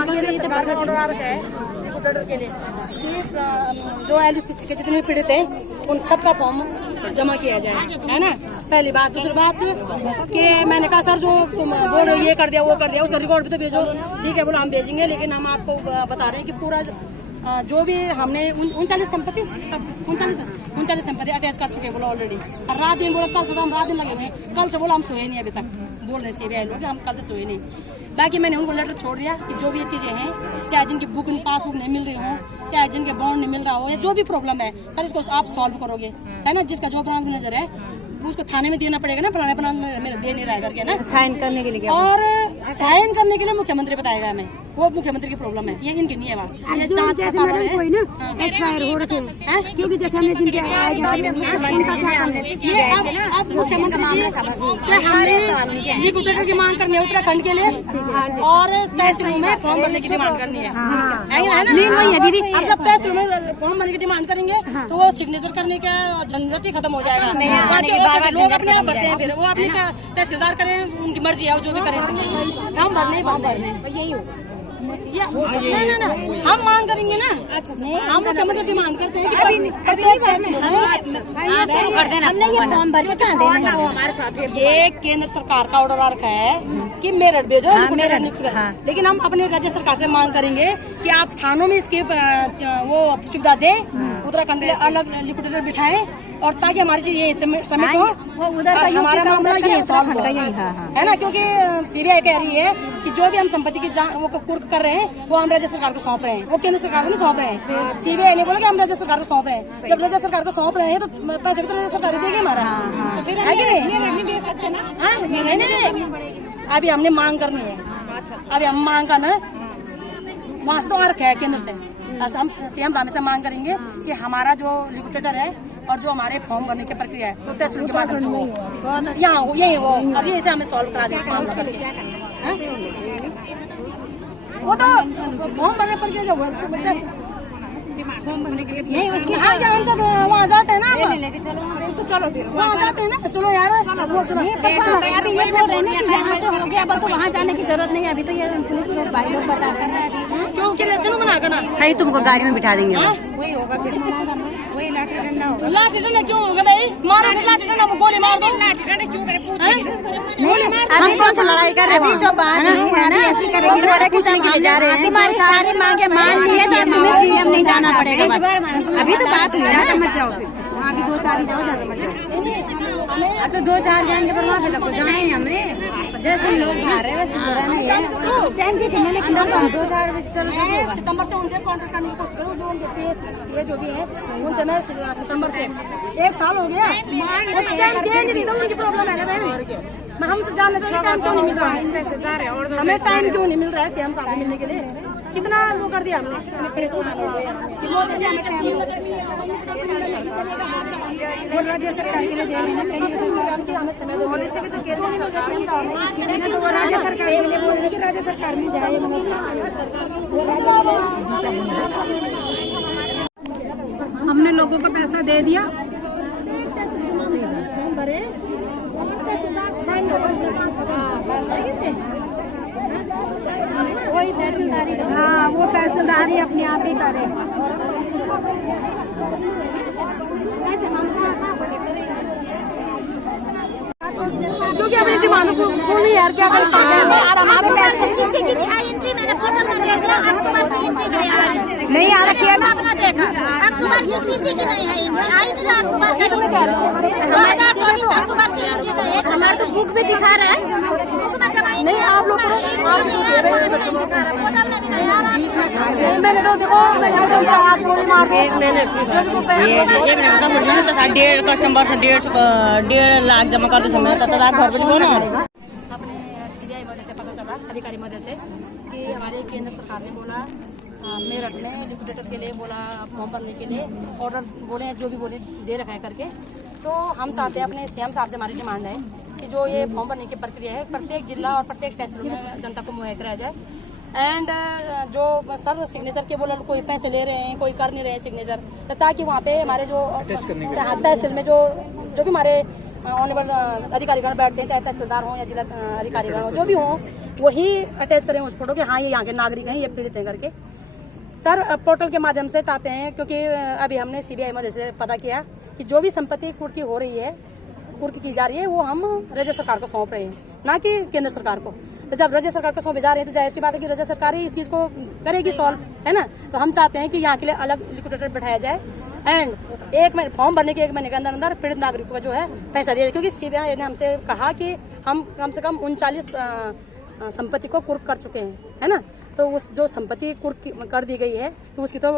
Order आ रखा है के लिए जो LUCC के जितने पीड़ित हैं उन सबका फॉर्म जमा किया जाए, है ना। पहली बात। दूसरी बात कि मैंने कहा सर जो तुम बोलो ये कर दिया वो कर दिया, उस रिकॉर्ड पे तो भेजो। ठीक है, बोलो हम भेजेंगे, लेकिन हम आपको बता रहे हैं कि पूरा जो भी हमने 39 संपत्ति अटैच कर चुके हैं बोला ऑलरेडी। और रात दिन बोला कल से, तो हम रात दिन लगे हुए हैं, कल से बोला हम सोए नहीं अभी तक, बोल रहे CBI लोग हम कल से सोए नहीं। बाकी मैंने उनको लेटर छोड़ दिया कि जो भी ये चीज़ें हैं, चाहे जिनकी पासबुक नहीं मिल रही हो, चाहे जिनके बॉन्ड नहीं मिल रहा हो, या जो भी प्रॉब्लम है सर इसको आप सॉल्व करोगे, है ना। जिसका जो अपराध में नजर है उसको थाने में देना पड़ेगा ना, फलाने अपराध में मेरे दे नहीं रहा है करके ना। साइन करने के लिए क्या? और साइन करने के लिए मुख्यमंत्री बताएगा हमें, वो मुख्यमंत्री की प्रॉब्लम है, ये इनकी नहीं है बात। ये जांच एक्सपायर हो रखे हैं क्योंकि जैसे हमने जिनके अब मुख्यमंत्री जी से हमने लिक्विडेटर की मांग करनी है उत्तराखंड के लिए, और तहसीलों में फॉर्म भरने की डिमांड करनी है ना दीदी। अब जब तहसीलों में फॉर्म भरने की डिमांड करेंगे तो वो सिग्नेचर करने का झंझट ही खत्म हो जाएगा। लोग अपने आप भरते हैं, फिर वो अपने तहसीलदार करें, उनकी मर्जी है, जो भी करें हम भरने यही हो। ना हम मांग करेंगे ना। अच्छा, हम मुख्यमंत्री डिमांड करते हैं कि हमने ये फॉर्म भर के कहाँ देना है हमारे साथ। ये केंद्र सरकार का ऑर्डर आ रखा है कि मेरठ भेजो, मेरठ नियुक्त करें। लेकिन हम अपने राज्य सरकार से मांग करेंगे कि आप थानों में इसकी वो सुविधा दें, उत्तराखंड के अलग लिक्विडेटर बिठाएं, और ताकि हमारी जो ये समिट हो वो उधर का हमारा मामला ये सॉल्व हो, है ना। क्योंकि CBI कह रही है कि जो भी हम संपत्ति की वो कुर्क कर रहे हैं वो हम राज्य सरकार को सौंप रहे हैं, वो केंद्र सरकार को नहीं सौंप रहे हैं। CBI ने बोला कि हम राज्य सरकार को सौंप रहे हैं। जब राज्य सरकार को सौंप रहे हैं तो पैसे भी तो राज्य सरकार देगी हमारा, है कि नहीं? नहीं, अभी हमने मांग करनी है। अभी हम मांग करना वहाँ से तो आ रखा है केंद्र से, हम CM साहब से मांग करेंगे कि हमारा जो लिक्विडेटर है और जो हमारे फॉर्म भरने की प्रक्रिया है तो तहसील के माध्यम से हो, यहाँ हो, यही हो, और ये इसे हमें सॉल्व करा देंगे काम उसका। वो तो फॉर्म भरने प्रक्रिया जो नहीं उसकी, हाँ हम तो वहाँ जाते हैं ना, तो चलो वहाँ जाते हैं ना, चलो यार अभी ये बोल रहे हैं ना कि यहाँ से हो गया, अब तो वहाँ जाने की जरूरत नहीं है। अभी तो ये पुलिस लोग भाई लोग बता रहे हैं क्यों के लिए मना करना है, तुमको गाड़ी में बिठा देंगे, वही होगा फिर, वही लाठी डंडा होगा। लाठी डंडा क्यों होगा भाई? मारो लाठी डंडा, गोली मार दो। लाठी डंडा क्यों करे पूछिए। अभी कौन सा लड़ाई कर रहे हैं? अभी जो बात है ना ऐसी करेंगे हमारी सारी मांगे मान लिए तो हमें CM नहीं जाना पड़ेगा। अभी तो बात हुई ना, मत जाओ फिर वहाँ भी 2-4 ही जाओ, ज्यादा मत जाओ। अब तो 2-4 जाएंगे पर वहाँ पे तो जाना ही हमने, जैसे तुम लोग खा रहे हैं वैसे बुरा नहीं है। मैंने 2-4 चलो सितंबर से उनसे कॉन्ट्रैक्ट करने की कोशिश करूँ, जो उनके PSC जो भी है उनसे मैं सितंबर से 1 साल हो गया उनकी प्रॉब्लम है ना। हम तो जानना चाहिए टाइम क्यों नहीं मिल रहा है, हमें टाइम क्यों नहीं मिल रहा है CM साहब से मिलने के लिए। कितना वो कर दिया हमने, राज्य सरकार के लिए दे रहे हैं, हमें समय दो से भी तो केंद्र राज्य सरकार के लिए बोल रहे हैं कि राज्य सरकार में जाए। हमने लोगों को पैसा दे दिया, वही तहसीलदारी, हाँ वो तहसीलदारी अपने आप ही करे। क्योंकि अपनी डिमांड को नहीं यार क्या करें, हमारे पैसे किसी की एंट्री मैंने फोटो में देख लिया, अक्टूबर की एंट्री नहीं आ रखी है ना, अपना देखा अक्टूबर की किसी की नहीं है एंट्री, आई थी अक्टूबर का, अक्टूबर की एंट्री है। हमारा तो बुक भी दिखा रहा है, बुक में जमा नहीं आप लोग मैंने तो देखो डेढ़ कस्टमर से 1.5 लाख जमा कर दे समय तक घर पर हो ना। अपने CBI मदद से पता चला, अधिकारी मदद से, कि हमारे केंद्र सरकार ने बोला मेरठ में लिक्विडेटर के लिए बोला फॉर्म भरने के लिए ऑर्डर बोले, जो भी बोले दे रखा है करके। तो हम चाहते हैं अपने CM साहब से हमारी डिमांड है कि जो ये फॉर्म भरने की प्रक्रिया है प्रत्येक जिला और प्रत्येक तहसील में जनता को मुहैया कराया जाए। एंड जो सर सिग्नेचर के बोला कोई पैसे ले रहे हैं, कोई कर नहीं रहे हैं सिग्नेचर, तो ताकि वहाँ पे हमारे जो तहसील में जो भी हमारे ऑनरेबल अधिकारीगण बैठते हैं, चाहे तहसीलदार हो या जिला अधिकारीगण हो, जो भी हो, वही अटैच करें उस फोटो के, हाँ ये यहाँ के नागरिक हैं, ये पीड़ित हैं करके। सर पोर्टल के माध्यम से चाहते हैं, क्योंकि अभी हमने CBI मध्य से पता किया कि जो भी संपत्ति कुर्की हो रही है, कुर्की की जा रही है, वो हम राज्य सरकार को सौंप रहे हैं, ना कि केंद्र सरकार को। तो जब राज्य सरकार को सौंपे जा रहे हैं तो जाहिर सी बात है कि राज्य सरकार ही इस चीज़ को करेगी सॉल्व, है ना। तो हम चाहते हैं कि यहाँ के लिए अलग लिक्विडेटर बैठाया जाए एंड 1 महीने फॉर्म भरने के 1 महीने के अंदर अंदर पीड़ित नागरिकों का जो है पैसा दिया जाए, क्योंकि CBI ने हमसे कहा कि हम कम से कम 39 संपत्ति को कुर्क कर चुके हैं, है ना। तो उस जो संपत्ति कुर्क कर दी गई है तो उसकी तो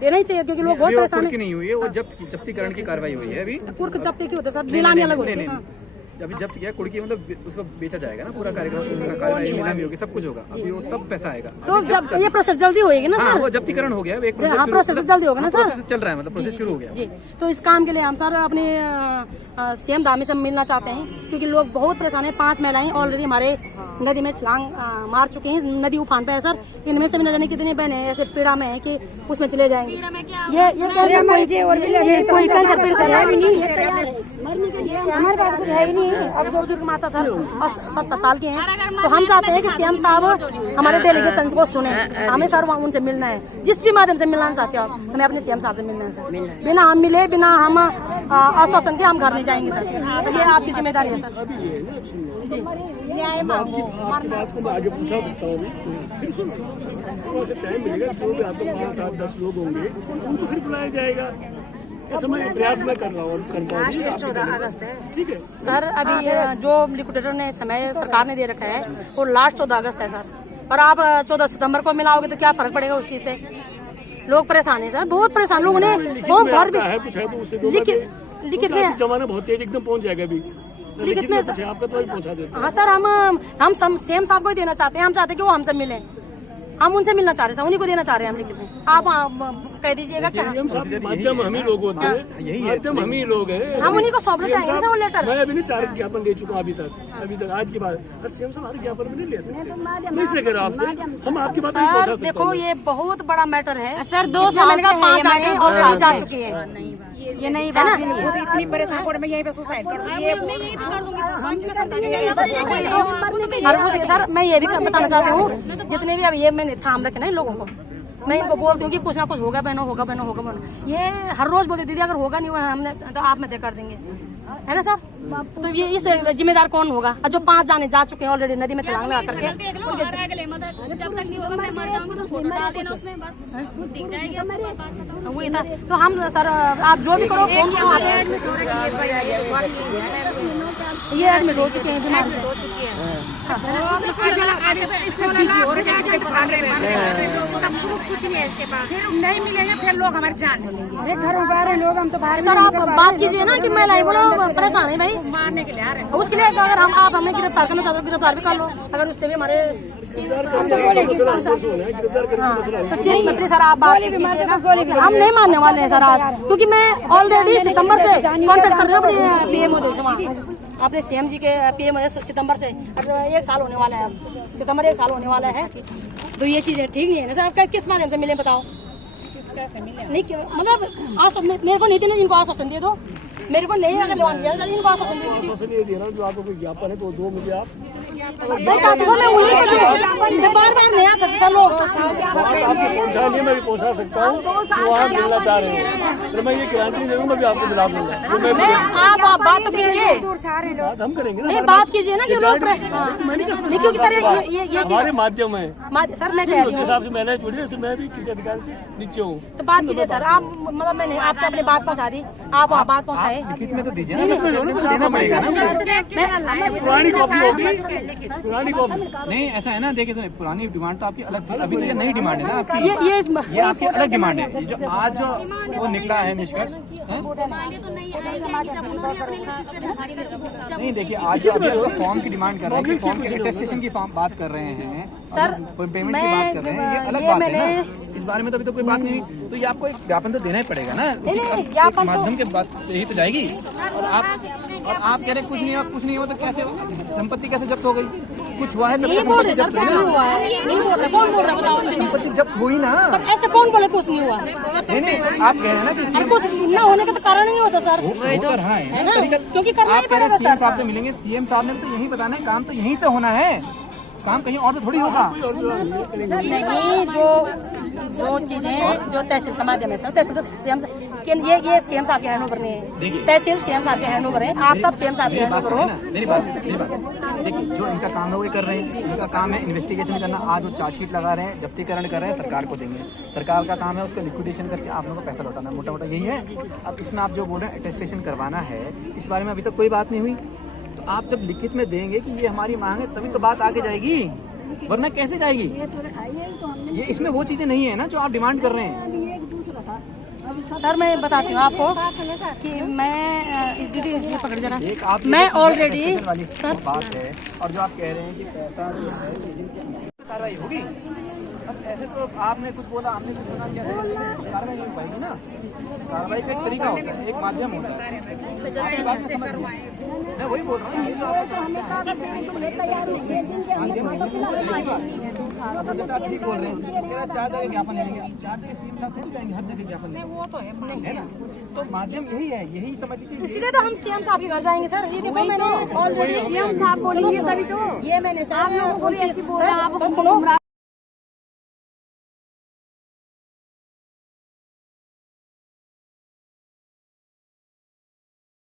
देना ही चाहिए, क्योंकि लोग बहुत परेशान हैं। नहीं हुई है, वो जब्तीकरण की कार्रवाई हुई है अभी। कुर्क जब्ती की होता है सर, नीलामी अलग होती है। अभी जब्त किया कुर्की, मतलब उसको बेचा जाएगा ना, पूरा कार्यक्रम कार्रवाई नीलामी होगी, सब कुछ होगा, अभी वो तब पैसा आएगा। तो जब ये प्रोसेस जल्दी होएगी ना सर, वो जब्तीकरण हो गया, हाँ प्रोसेस जल्दी होगा ना सर, चल रहा है, मतलब प्रोसेस शुरू हो गया जी। तो इस काम के लिए हम सर अपने CM धामी से मिलना चाहते हैं, क्योंकि लोग बहुत परेशान हैं। 5 महिलाएं ऑलरेडी हमारे नदी में छलांग मार चुकी हैं, नदी उफान पे है सर। इनमें से भी न जाने कितनी बहनें ऐसे पीड़ा में है कि उसमें चले जाएंगे। ये कोई कैंसर पीड़ित है भी नहीं, हमारे पास कुछ है ही नहीं। अब जो बुजुर्ग माता सर 70 साल की हैं, तो हम चाहते हैं कि CM साहब हमारे डेलीगेशन को सुने, हमें सर उनसे मिलना है, जिस भी माध्यम से मिलना चाहते हो हमें अपने CM साहब से मिलना है सर। बिना हम मिले, बिना हम आश्वासन के हम घर नहीं जाएंगे सर, तो ये आपकी जिम्मेदारी है सर जी। न्याय मांगो, आपकी बात को मैं आगे पूछा सकता हूँ, फिर सुनो, थोड़ा सा टाइम मिलेगा, जो भी आप 5, 7, 10 लोग होंगे उनको फिर बुलाया जाएगा। ऐसा मैं प्रयास में कर रहा हूँ, लास्ट 14 अगस्त है, ठीक है सर। अभी जो लिक्विडेटर ने समय सरकार ने दे रखा है वो लास्ट 14 अगस्त है सर, और आप 14 सितंबर को मिलाओगे तो क्या फर्क पड़ेगा उस चीज से। लोग परेशान है सर, बहुत परेशान। लोगों ने फॉर्म भर भी लिखित में, जमाना बहुत तेज एकदम पहुँच जाएगा अभी, लिखित में आपका तो पहुँचा देते। हाँ सर, हम CM साहब को ही देना चाहते हैं। हम चाहते हैं कि वो हमसे मिले, हम उनसे मिलना चाह रहे हैं, उन्हीं को देना चाह रहे हैं हम लिखित में। आप कह दीजिएगा क्या माध्यम हम ही लोग होते हैं, माध्यम हम ही लोग हैं, हम उन्हीं को सौंपना चाहेंगे वो लेटर। मैं अभी नहीं 4 ज्ञापन ले चुका हूँ अभी तक आज की बात। CM साहब हर ज्ञापन भी नहीं ले सकते, नहीं इसलिए कह रहा आपसे, हम आपकी बात नहीं पहुँचा सकते। देखो ये बहुत बड़ा मैटर है सर, 2 साल का 5 आने 2 साल जा चुके हैं, ये नहीं बात भी नहीं है। इतनी परेशान मैं यहीं पे सुसाइड कर दूंगी, सर मैं ये भी बताना चाहती हूँ, जितने भी अब ये मैंने थाम रखे ना इन लोगों को, मैं इनको बोलती हूँ कि कुछ ना कुछ होगा बहनों, होगा बहनों, होगा बहनों। ये हर रोज बोलती दीदी अगर होगा नहीं हुआ हमने तो आत्महत्या कर देंगे, है ना सर। तो ये इस जिम्मेदार कौन होगा। जो 5 जाने जा चुके हैं ऑलरेडी नदी में छलांग लगा करके, जब तक नहीं होगा मैं मर जाऊंगी तो फोटो डाल देना उसमें, बस दिख जाएगी। वही था। तो हम सर आप जो भी करो फोन करो, ये एडमिट हो चुके हैं बीमारी से, कुछ नहीं है इसके पास, फिर नहीं मिलेंगे, फिर लोग हमारी जान लेंगे। घरों बाहर लोग हम तो बाहर। सर आप बात कीजिए ना कि महिलाएं बोलो परेशान है भाई, मारने के लिए आ रहे हैं। उसके लिए अगर आप हमें गिरफ्तार करना चाहते हो गिरफ्तार भी कर लो, अगर उससे भी हमारे सर आप बात कीजिएगा। हम नहीं मानने वाले हैं सर आज, क्योंकि मैं ऑलरेडी सितंबर से कॉन्टेक्ट कर रही हूँ अपने PM मोदी से, वहाँ अपने CM जी के PM सितंबर से 1 साल होने वाला है, सितंबर 1 साल होने वाला है। तो ये चीजें ठीक नहीं है ना सर। आप किस माध्यम से मिले बताओ, कैसे मिले? नहीं मतलब मेरे को नहीं थी ना, इनको आश्वासन दे दो, मेरे को नहीं अगर लोन दिया इनको आश्वासन दे दीजिए। जो आपको कोई ज्ञापन है तो 2 मुझे आप बार नहीं आ सकते लोग, पहुँचाने में भी पहुँचा सकता हूँ, वहाँ मिलना चाह रहे हैं, तो मैं ये गारंटी नहीं दूंगा भी आपको मिला दूंगा। आप बात तो कीजिए, बात हम करेंगे नहीं बात कीजिए ना कि लोग नहीं, क्योंकि सर ये हमारे माध्यम है सर। मैं कह रही हूँ हिसाब से मैंने जुड़ी है, मैं भी किसी अधिकार से नीचे हूँ, तो बात कीजिए सर। आप मतलब मैंने आपको अपनी बात पहुँचा दी, आप वहाँ बात पहुँचाए, लिखित में तो दीजिए ना, देना पड़ेगा ना। पुरानी कॉपी होगी, पुरानी कॉपी नहीं ऐसा है ना, देखिए सुनिए, पुरानी डिमांड तो आपकी अलग थी, अभी तो ये नई डिमांड है ना आपकी, ये आपकी अलग डिमांड है। जो आज वो निकला है निष्कर्ष, नहीं देखिए आज अभी आपका फॉर्म की डिमांड कर रहे हैं, फॉर्म के अटेस्टेशन की बात कर रहे हैं सर, पेमेंट की बात कर रहे हैं, ये अलग बात है ना। इस बारे में तो अभी तो कोई बात नहीं, तो ये आपको एक ज्ञापन तो देना ही पड़ेगा ना, माध्यम के बात यही तो जाएगी। और आप कह रहे कुछ नहीं हुआ, कुछ नहीं हुआ तो कैसे संपत्ति कैसे जब्त हो गई? कुछ हुआ है तब संपत्ति जब्त हुई, संपत्ति जब्त हुई ना। ऐसे कौन बोले कुछ नहीं हुआ? नहीं आप कह रहे हैं ना कि कुछ न होने का तो कारण नहीं होता सर, होकर है ना, क्योंकि करना ही पड़ेगा। CM साहब से मिलेंगे, CM साहब ने तो यही बताना है, काम तो यहीं से होना है, काम कहीं और तो थोड़ी होगा। नहीं, जो चीजें जो तहसील के माध्यम से, तहसील तो सीएम ये सीएम साहब के हैंड ओवर नहीं है, तहसील सीएम साहब के हैंड ओवर है, आप सब सीएम साहब के हैंड ओवर हो। मेरी बात देखिए, जो इनका काम है वो कर रहे हैं, इनका काम है इन्वेस्टिगेशन करना। आज वो चार्जशीट लगा रहे हैं, जब्तीकरण कर रहे हैं, सरकार को देंगे। सरकार का काम है उसका लिक्विडेशन करके आप लोगों को पैसा लौटाना, मोटा मोटा यही है। अब इसमें आप जो बोल रहे हैं अटेस्टेशन करवाना है, इस बारे में अभी तक कोई बात नहीं हुई। तो आप जब लिखित में देंगे कि ये हमारी मांग है, तभी तो बात आगे जाएगी, वरना कैसे जाएगी? ये इसमें वो चीजें नहीं है ना जो आप डिमांड कर रहे हैं। सर मैं बताती हूँ आपको कि मैं दीदी ये पकड़ जरा, एक आप मैं ऑलरेडी वाली बात है, और जो आप कह रहे हैं कि पैसा जो है कार्रवाई होगी। अब ऐसे तो आपने कुछ बोला, हमने कुछ सुना, क्या कार्रवाई नहीं हो पाएगी ना। कार्रवाई का एक तरीका होता है, एक माध्यम होता है। आपकी बात में समझ गई, मैं वही बोल रहा हूँ। ये जो आप ठीक बोल रहे हैं, मेरा 4 जगह ज्ञापन लेंगे, 4 जगह सीएम साहब थोड़ी जाएंगे, हर जगह ज्ञापन लेंगे, वो तो है ना। तो माध्यम यही है, यही समझ लीजिए। इसलिए तो हम सीएम साहब के घर जाएंगे सर। ये देखो मैंने ऑलरेडी सीएम साहब बोलेंगे तभी तो ये मैंने सर आप लोगों को भी ऐसी बोला, आप सुनो